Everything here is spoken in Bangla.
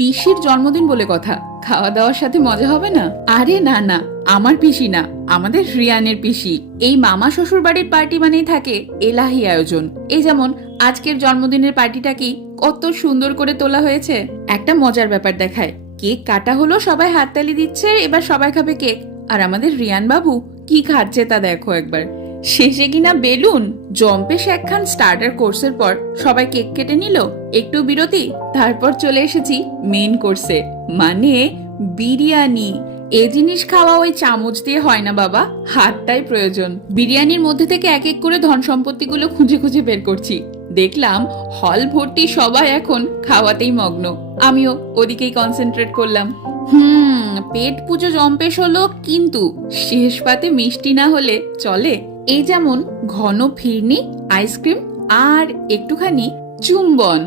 পিসির জন্মদিন বলে কথা, খাওয়া দাওয়ার সাথে মজা হবে না? আরে না না, আমার পিসি না, আমাদের রিয়ানের পিসি। এই মামা শ্বশুর বাড়ির পার্টি মানেই থাকে এলাহি আয়োজন। এই যেমন আজকের জন্মদিনের পার্টিটা কি কত সুন্দর করে তোলা হয়েছে। একটা মজার ব্যাপার দেখায়, কেক কাটা হলো, সবাই হাততালি দিচ্ছে, এবার সবাই খাবে কেক। আর আমাদের রিয়ান বাবু কি খাচ্ছে তা দেখো একবার। শেষে কিনা বেলুন জম্পেশ একখান স্টার্টার কোর্সের পর সবাই কেক কেটে নিল, একটু বিরতি, তারপর চলে এসেছি মেইন কোর্সে, মানে বিরিয়ানি। এ জিনিস খাওয়া ওই চামচ দিয়ে হয় না বাবা, হাতটাই প্রয়োজন। বিরিয়ানির মধ্যে থেকে এক এক করে ধন সম্পত্তিগুলো খুঁজে খুঁজে বের করছি। দেখলাম হল ভর্তি সবাই এখন খাওয়াতেই মগ্ন, আমিও ওদিকেই কনসেন্ট্রেট করলাম। পেট পুজো জম্পেশ হলো, কিন্তু শেষ পাতে মিষ্টি না হলে চলে? এই যেমন ঘন ফিরনি, আইসক্রিম আর একটুখানি চুম্বন।